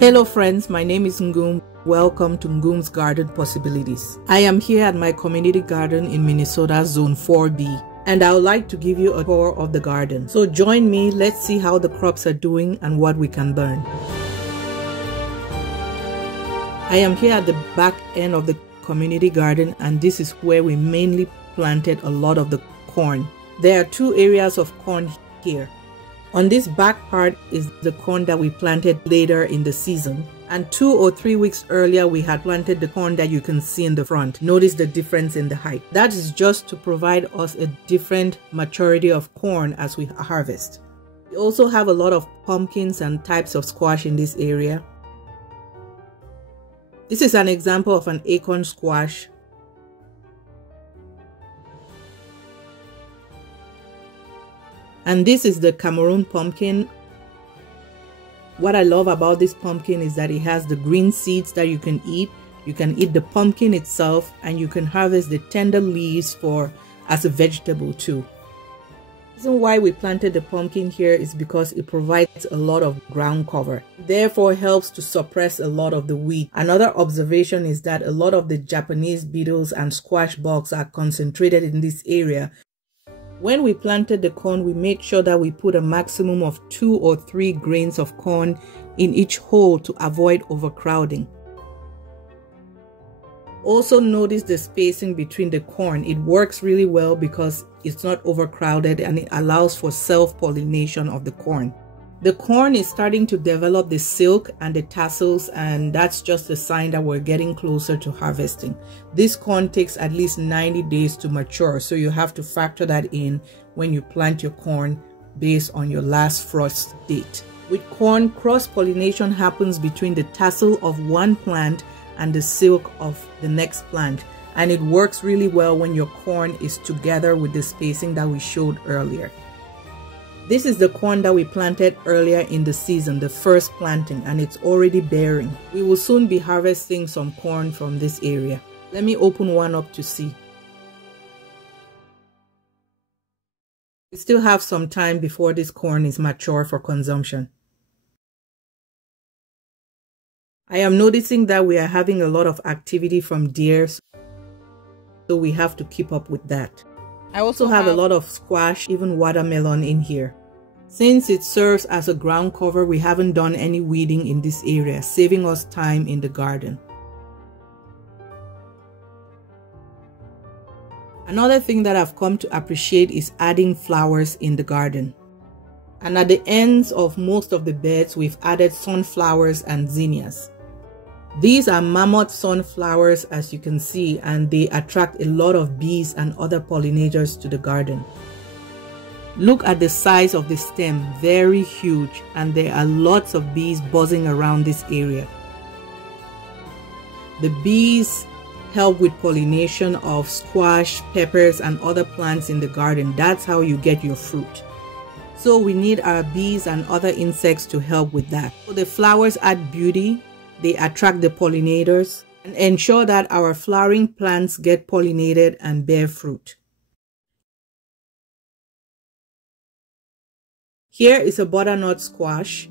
Hello friends, my name is Ngoom. Welcome to Ngoom's Garden Possibilities. I am here at my community garden in Minnesota Zone 4B, and I would like to give you a tour of the garden. So join me, let's see how the crops are doing and what we can learn. I am here at the back end of the community garden, and this is where we mainly planted a lot of the corn. There are two areas of corn here. On this back part is the corn that we planted later in the season, and 2 or 3 weeks earlier we had planted the corn that you can see in the front. Notice the difference in the height. That is just to provide us a different maturity of corn as we harvest. We also have a lot of pumpkins and types of squash in this area. This is an example of an acorn squash. And this is the Cameroon pumpkin. What I love about this pumpkin is that it has the green seeds that you can eat. You can eat the pumpkin itself, and you can harvest the tender leaves as a vegetable too. The reason why we planted the pumpkin here is because it provides a lot of ground cover. Therefore helps to suppress a lot of the weed. Another observation is that a lot of the Japanese beetles and squash bugs are concentrated in this area. When we planted the corn, we made sure that we put a maximum of 2 or 3 grains of corn in each hole to avoid overcrowding. Also notice the spacing between the corn. It works really well because it's not overcrowded and it allows for self-pollination of the corn. The corn is starting to develop the silk and the tassels, and that's just a sign that we're getting closer to harvesting. This corn takes at least 90 days to mature, so you have to factor that in when you plant your corn based on your last frost date. With corn, cross-pollination happens between the tassel of one plant and the silk of the next plant, and it works really well when your corn is together with the spacing that we showed earlier. This is the corn that we planted earlier in the season, the first planting, and it's already bearing. We will soon be harvesting some corn from this area. Let me open one up to see. We still have some time before this corn is mature for consumption. I am noticing that we are having a lot of activity from deer, so we have to keep up with that. I also have a lot of squash, even watermelon in here. Since it serves as a ground cover, we haven't done any weeding in this area, saving us time in the garden. Another thing that I've come to appreciate is adding flowers in the garden. And at the ends of most of the beds, we've added sunflowers and zinnias. These are mammoth sunflowers, as you can see, and they attract a lot of bees and other pollinators to the garden. Look at the size of the stem, very huge, and there are lots of bees buzzing around this area. The bees help with pollination of squash, peppers, and other plants in the garden. That's how you get your fruit. So we need our bees and other insects to help with that. So the flowers add beauty. They attract the pollinators and ensure that our flowering plants get pollinated and bear fruit. Here is a butternut squash.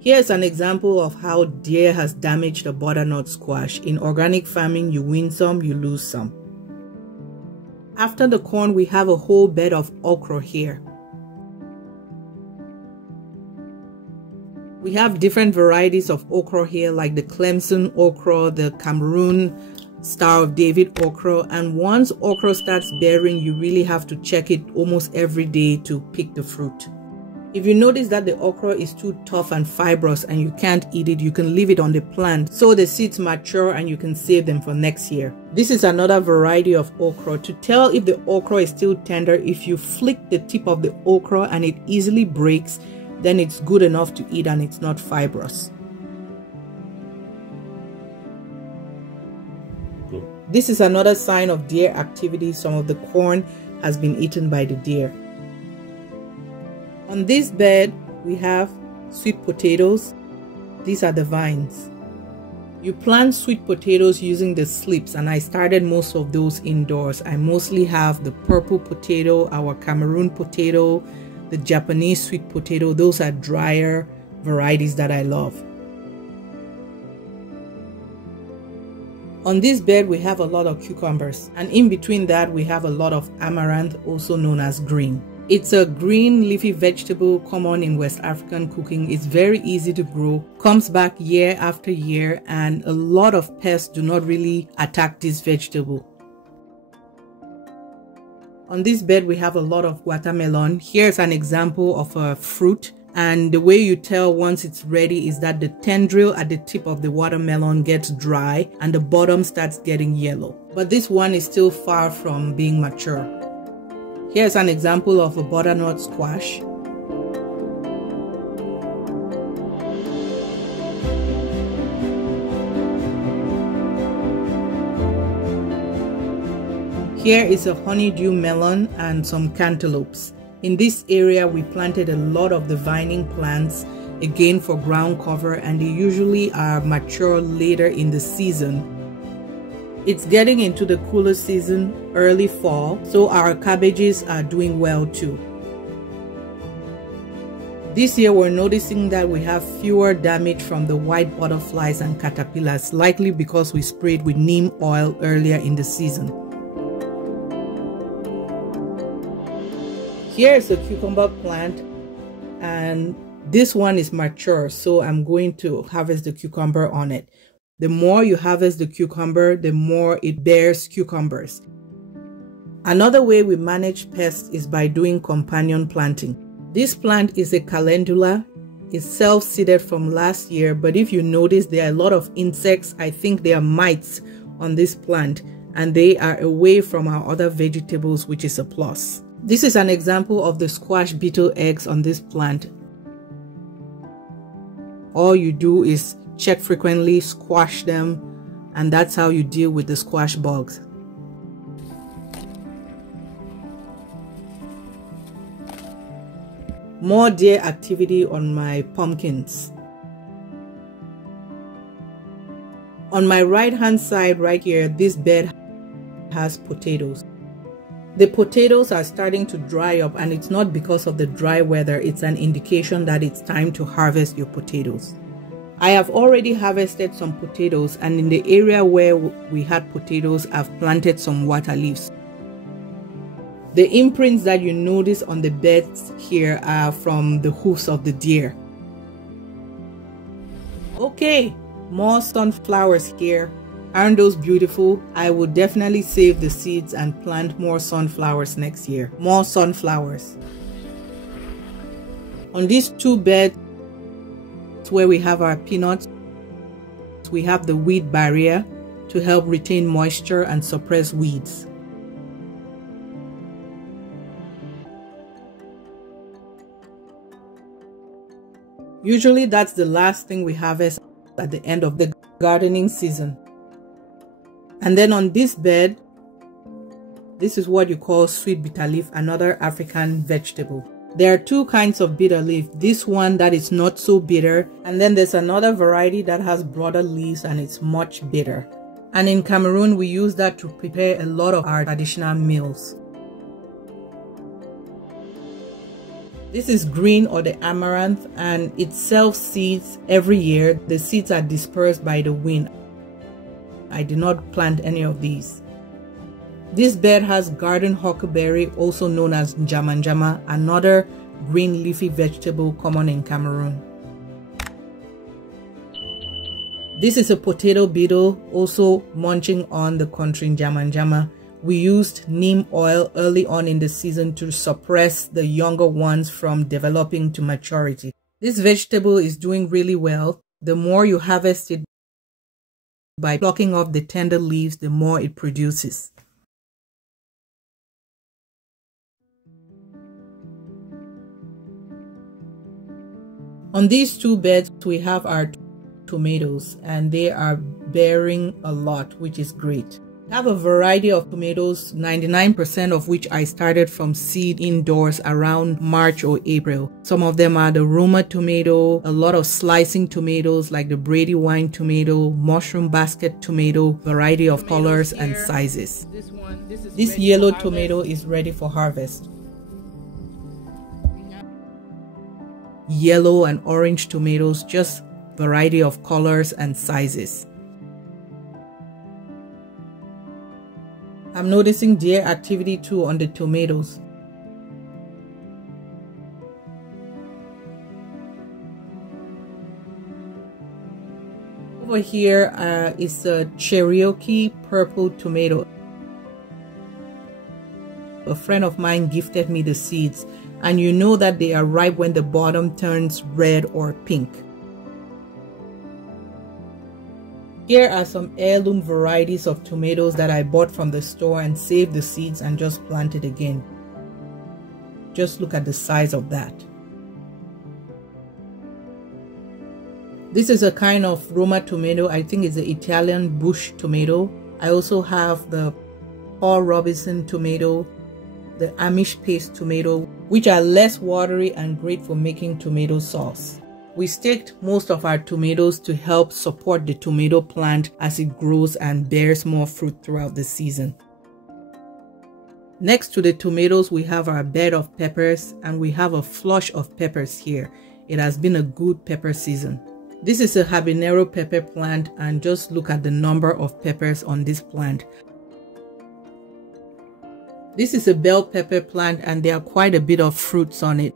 Here's an example of how deer has damaged a butternut squash. In organic farming, you win some, you lose some. After the corn, we have a whole bed of okra here. We have different varieties of okra here, like the Clemson okra, the Cameroon Star of David okra, and once okra starts bearing, you really have to check it almost every day to pick the fruit. If you notice that the okra is too tough and fibrous and you can't eat it, you can leave it on the plant so the seeds mature and you can save them for next year. This is another variety of okra. To tell if the okra is still tender, if you flick the tip of the okra and it easily breaks, then it's good enough to eat and it's not fibrous. This is another sign of deer activity. Some of the corn has been eaten by the deer. On this bed, we have sweet potatoes. These are the vines. You plant sweet potatoes using the slips, and I started most of those indoors. I mostly have the purple potato, our Cameroon potato, the Japanese sweet potato. Those are drier varieties that I love. On this bed, we have a lot of cucumbers, and in between that, we have a lot of amaranth, also known as green. It's a green leafy vegetable common in West African cooking. It's very easy to grow, comes back year after year, and a lot of pests do not really attack this vegetable. On this bed, we have a lot of watermelon. Here's an example of a fruit. And the way you tell once it's ready is that the tendril at the tip of the watermelon gets dry and the bottom starts getting yellow. But this one is still far from being mature. Here's an example of a butternut squash. Here is a honeydew melon and some cantaloupes. In this area, we planted a lot of the vining plants, again for ground cover, and they usually are mature later in the season. It's getting into the cooler season, early fall, so our cabbages are doing well too. This year, we're noticing that we have fewer damage from the white butterflies and caterpillars, likely because we sprayed with neem oil earlier in the season. Here is a cucumber plant, and this one is mature, so I'm going to harvest the cucumber on it. The more you harvest the cucumber, the more it bears cucumbers. Another way we manage pests is by doing companion planting. This plant is a calendula. It's self-seeded from last year, but if you notice, there are a lot of insects. I think they are mites on this plant, and they are away from our other vegetables, which is a plus. This is an example of the squash beetle eggs on this plant. All you do is check frequently, squash them, and that's how you deal with the squash bugs. More deer activity on my pumpkins. On my right hand side right here, this bed has potatoes. The potatoes are starting to dry up, and it's not because of the dry weather. It's an indication that it's time to harvest your potatoes. I have already harvested some potatoes, and in the area where we had potatoes, I've planted some water leaves. The imprints that you notice on the beds here are from the hoofs of the deer. Okay, more sunflowers here. Aren't those beautiful? I will definitely save the seeds and plant more sunflowers next year. More sunflowers. On these two beds where we have our peanuts, we have the weed barrier to help retain moisture and suppress weeds. Usually that's the last thing we harvest at the end of the gardening season. And then on this bed, this is what you call sweet bitter leaf, another African vegetable. There are two kinds of bitter leaf. This one that is not so bitter, and then there's another variety that has broader leaves and it's much bitter. And in Cameroon, we use that to prepare a lot of our traditional meals. This is green, or the amaranth, and it self-seeds every year. The seeds are dispersed by the wind. I did not plant any of these. This bed has garden huckleberry, also known as njama, another green leafy vegetable common in Cameroon. This is a potato beetle, also munching on the country njama. We used neem oil early on in the season to suppress the younger ones from developing to maturity. This vegetable is doing really well. The more you harvest it by plucking off the tender leaves, the more it produces. On these two beds, we have our tomatoes, and they are bearing a lot, which is great. I have a variety of tomatoes, 99% of which I started from seed indoors around March or April. Some of them are the Roma tomato, a lot of slicing tomatoes like the Brandywine tomato, mushroom basket tomato, variety of colors and sizes. This yellow tomato is ready for harvest. yellow and orange tomatoes, just variety of colors and sizes. I'm noticing deer activity too on the tomatoes. Over here is a Cherokee purple tomato. A friend of mine gifted me the seeds, and you know that they are ripe when the bottom turns red or pink. Here are some heirloom varieties of tomatoes that I bought from the store and saved the seeds and just planted again. Just look at the size of that. This is a kind of Roma tomato. I think it's the Italian bush tomato. I also have the Paul Robinson tomato, the Amish paste tomato, which are less watery and great for making tomato sauce. We staked most of our tomatoes to help support the tomato plant as it grows and bears more fruit throughout the season. Next to the tomatoes, we have our bed of peppers, and we have a flush of peppers here. It has been a good pepper season. This is a habanero pepper plant, and just look at the number of peppers on this plant. This is a bell pepper plant, and there are quite a bit of fruits on it.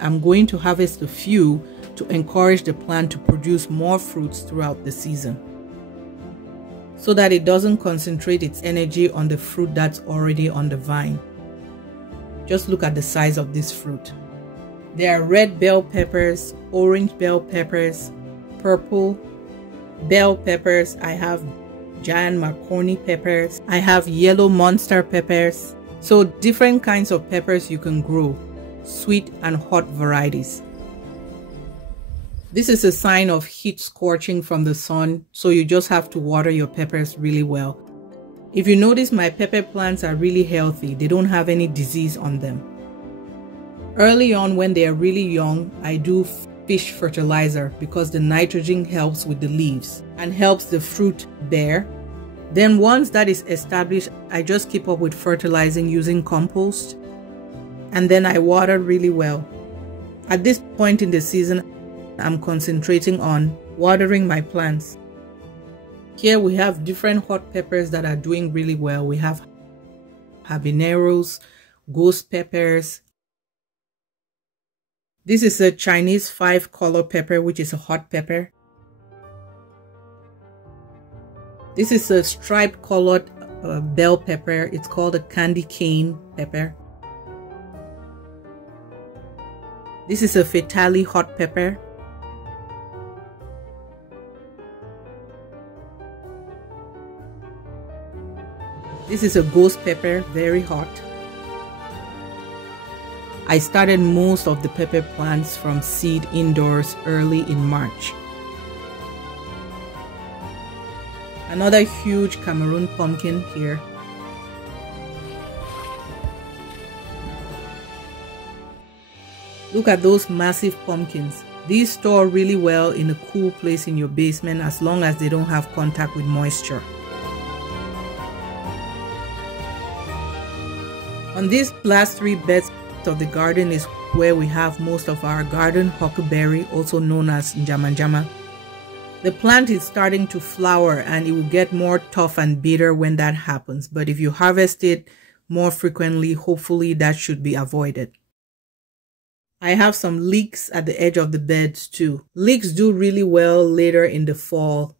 I'm going to harvest a few to encourage the plant to produce more fruits throughout the season, so that it doesn't concentrate its energy on the fruit that's already on the vine. Just look at the size of this fruit. There are red bell peppers, orange bell peppers, purple bell peppers. I have giant Marconi peppers. I have yellow monster peppers. So different kinds of peppers you can grow, sweet and hot varieties. This is a sign of heat scorching from the sun, so you just have to water your peppers really well. If you notice, my pepper plants are really healthy. They don't have any disease on them. Early on, when they are really young, I do fish fertilizer because the nitrogen helps with the leaves and helps the fruit bear. Then once that is established, I just keep up with fertilizing using compost, and then I water really well. At this point in the season, I'm concentrating on watering my plants. Here we have different hot peppers that are doing really well. We have habaneros, ghost peppers. This is a Chinese 5-color pepper, which is a hot pepper. This is a striped colored bell pepper. It's called a candy cane pepper. This is a Fatali hot pepper. This is a ghost pepper, very hot. I started most of the pepper plants from seed indoors early in March. Another huge Cameroon pumpkin here. Look at those massive pumpkins. These store really well in a cool place in your basement as long as they don't have contact with moisture. On these last 3 beds of the garden is where we have most of our garden huckleberry, also known as njama. The plant is starting to flower and it will get more tough and bitter when that happens, but if you harvest it more frequently, hopefully that should be avoided. I have some leeks at the edge of the beds too. Leeks do really well later in the fall.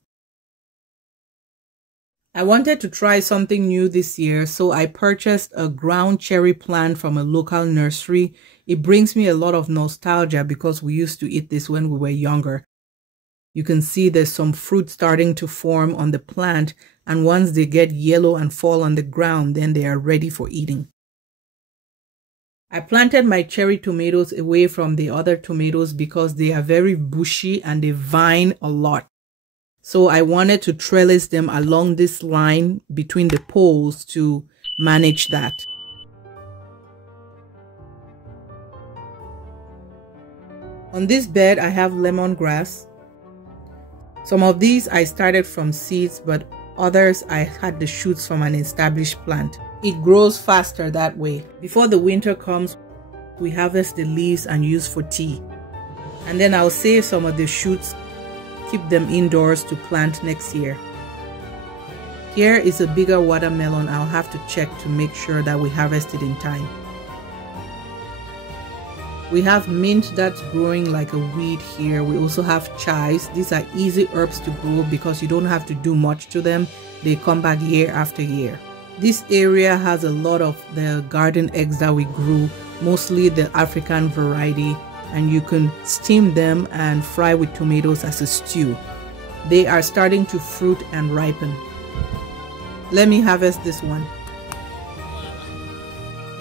I wanted to try something new this year, so I purchased a ground cherry plant from a local nursery. It brings me a lot of nostalgia because we used to eat this when we were younger. You can see there's some fruit starting to form on the plant, and once they get yellow and fall on the ground, then they are ready for eating. I planted my cherry tomatoes away from the other tomatoes because they are very bushy and they vine a lot. So I wanted to trellis them along this line between the poles to manage that. On this bed, I have lemongrass. Some of these I started from seeds, but others I had the shoots from an established plant. It grows faster that way. Before the winter comes, we harvest the leaves and use for tea. And then I'll save some of the shoots, keep them indoors to plant next year. Here is a bigger watermelon. I'll have to check to make sure that we harvest it in time. We have mint that's growing like a weed here. We also have chives. These are easy herbs to grow because you don't have to do much to them. They come back year after year. This area has a lot of the garden eggs that we grew, mostly the African variety, and you can steam them and fry with tomatoes as a stew. They are starting to fruit and ripen. Let me harvest this one.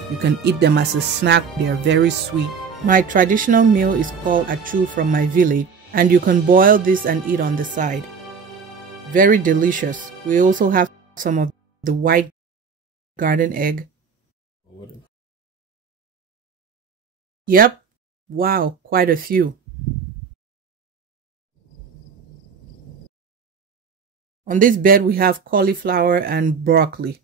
You can eat them as a snack. They are very sweet. My traditional meal is called achu from my village, and you can boil this and eat on the side. Very delicious. We also have some of the white garden egg. Yep. Wow, quite a few. On this bed, we have cauliflower and broccoli.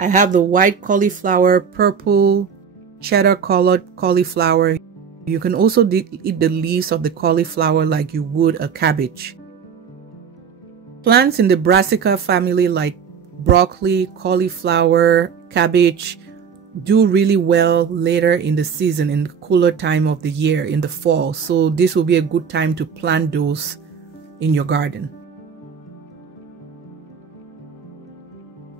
I have the white cauliflower, purple, cheddar-colored cauliflower. You can also eat the leaves of the cauliflower like you would a cabbage. Plants in the brassica family like broccoli, cauliflower, cabbage do really well later in the season, in the cooler time of the year, in the fall. So this will be a good time to plant those in your garden.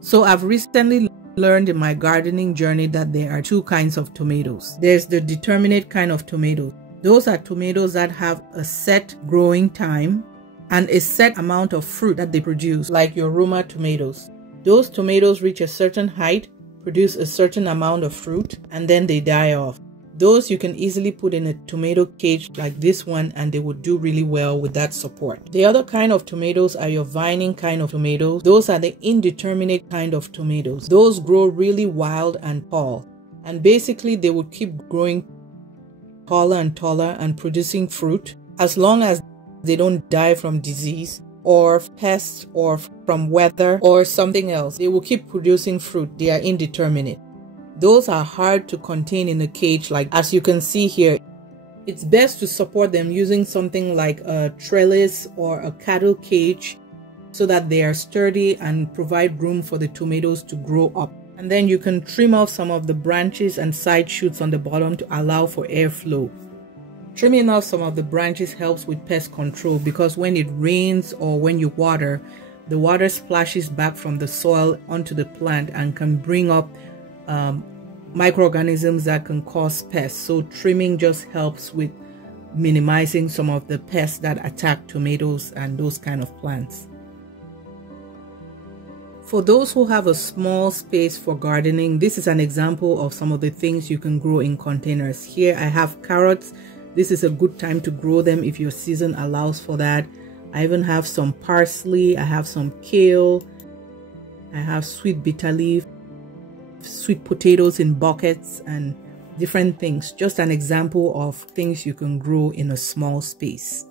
So I've recently learned in my gardening journey that there are two kinds of tomatoes. There's the determinate kind of tomatoes. Those are tomatoes that have a set growing time and a set amount of fruit that they produce, like your Roma tomatoes. Those tomatoes reach a certain height, produce a certain amount of fruit, and then they die off. Those you can easily put in a tomato cage like this one, and they would do really well with that support. The other kind of tomatoes are your vining kind of tomatoes. Those are the indeterminate kind of tomatoes. Those grow really wild and tall, and basically they would keep growing taller and taller and producing fruit as long as they don't die from disease or pests or from weather or something else. They will keep producing fruit. They are indeterminate. Those are hard to contain in a cage, like as you can see here. It's best to support them using something like a trellis or a cattle cage so that they are sturdy and provide room for the tomatoes to grow up. And then you can trim off some of the branches and side shoots on the bottom to allow for airflow. Trimming off some of the branches helps with pest control because when it rains or when you water, the water splashes back from the soil onto the plant and can bring up microorganisms that can cause pests. So trimming just helps with minimizing some of the pests that attack tomatoes and those kind of plants. For those who have a small space for gardening, this is an example of some of the things you can grow in containers. Here I have carrots. This is a good time to grow them if your season allows for that. I even have some parsley, I have some kale, I have sweet bitter leaf, sweet potatoes in buckets, and different things. Just an example of things you can grow in a small space.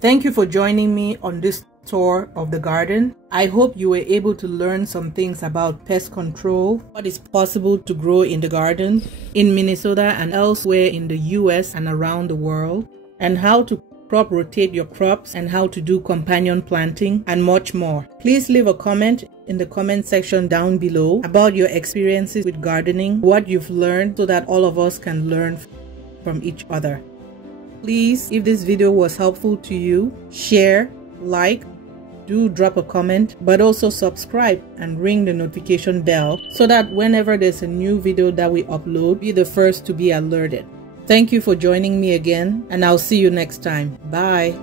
Thank you for joining me on this tour of the garden. I hope you were able to learn some things about pest control, what is possible to grow in the garden in Minnesota and elsewhere in the US and around the world, and how to crop rotate your crops and how to do companion planting and much more. Please leave a comment in the comment section down below about your experiences with gardening, what you've learned, so that all of us can learn from each other. Please, if this video was helpful to you, share, like, do drop a comment, but also subscribe and ring the notification bell so that whenever there's a new video that we upload, be the first to be alerted. Thank you for joining me again, and I'll see you next time. Bye.